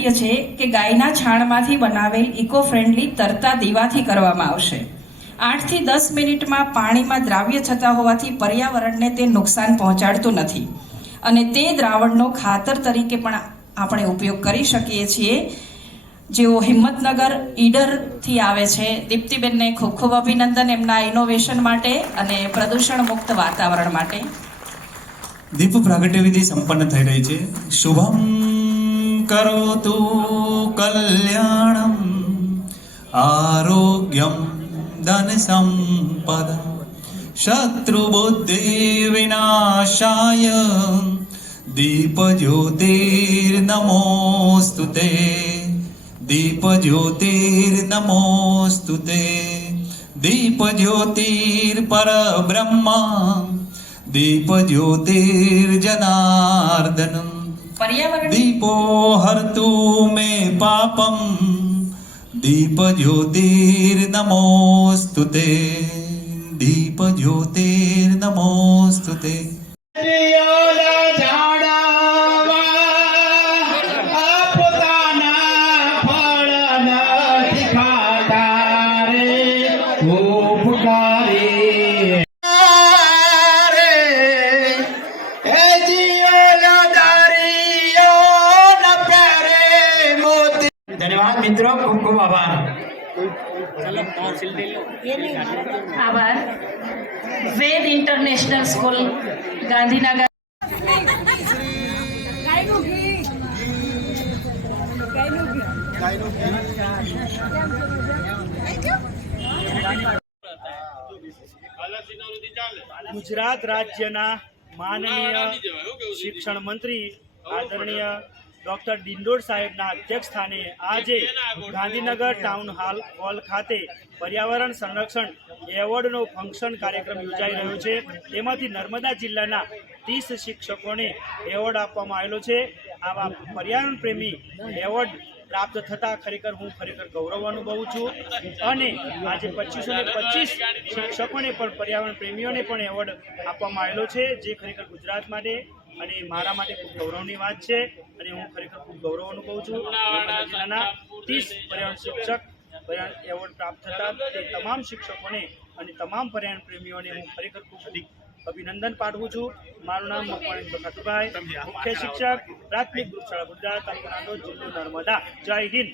Guarantee છે કે ગાયના છાણમાંથી બનાવેલ ઇકો ફ્રેન્ડલી તરતા દીવાથી કરવામાં આવશે। 8 થી 10 મિનિટમાં પાણીમાં દ્રાવ્ય થતા હોવાથી પર્યાવરણને તે નુકસાન પહોંચાડતું નથી અને તે દ્રાવણનો ખાતર તરીકે પણ આપણે ઉપયોગ કરી શકીએ છીએ। જેઓ હિંમતનગર ઈડરથી આવે છે, દીપ્તિબેનને ખૂબ ખૂબ અભિનંદન એમના ઇનોવેશન માટે અને પ્રદૂષણ મુક્ત વાતાવરણ માટે। દીપ પ્રાગટ્ય વિધિ સંપન્ન થઈ રહી છે। શુભમ કરોતુ કલ્યાણમ આરોગ્યમ ધન સંપદા શત્રુ બુદ્ધિ વિનાશાય દીપ જ્યોતિર્નમોસ્તુતે દીપ જ્યોતિર્નમોસ્તુતે દીપ જ્યોતિર પરબ્રહ્મા દીપ જ્યોતિર્જનાર્દનમ દીપો હરતુ મે પાપમ દીપ જ્યોતિર્નમોસ્તુતે દીપ જ્યોતિર્નમોસ્તુતે। धन्यवाद मित्रों, खूब खूब आभार। આભાર। વેદ ઇન્ટરનેશનલ સ્કૂલ ગાંધીનગર। गुजरात राज्यना माननीय शिक्षण मंत्री आदरणीय डॉक्टर डिंडोर साहेबना अध्यक्ष स्थाने आज गांधीनगर टाउन हॉल खाते पर्यावरण संरक्षण एवॉर्डनो फंक्शन कार्यक्रम योजाई रह्यो छे। तेमांथी नर्मदा जिल्लाना 30 शिक्षकोने एवॉर्ड आपवामां आवेलो छे। आवा पर्यावरण प्रेमी एवॉर्ड प्राप्त थता खरेखर हूँ गौरव अनुभवुं छुं अने आज 2525 शिक्षकोने पण पर्यावरण प्रेमीओने पण एवॉर्ड आपवामां आवेलो छे, जे खरेखर गुजरात माटे અને મારા માટે ખૂબ ગૌરવની વાત છે અને હું ખરેખર ખૂબ ગૌરવ અનુભવું છું। નર્મદા જિલ્લાના 30 पर्यावरण शिक्षक पर्यावरण एवॉर्ड प्राप्त થતા તે તમામ શિક્ષકોને અને તમામ पर्यावरण પ્રેમીઓને હું ખરેખર ખૂબ અભિનંદન પાઠવું છું। મારું નામ મકવાણી ખાતુભાઈ, મુખ્ય શિક્ષક પ્રાથમિક શાળા ગુજરાત, તાલુકો નાંદોદ, જિલ્લો નર્મદા। જય હિન્દ।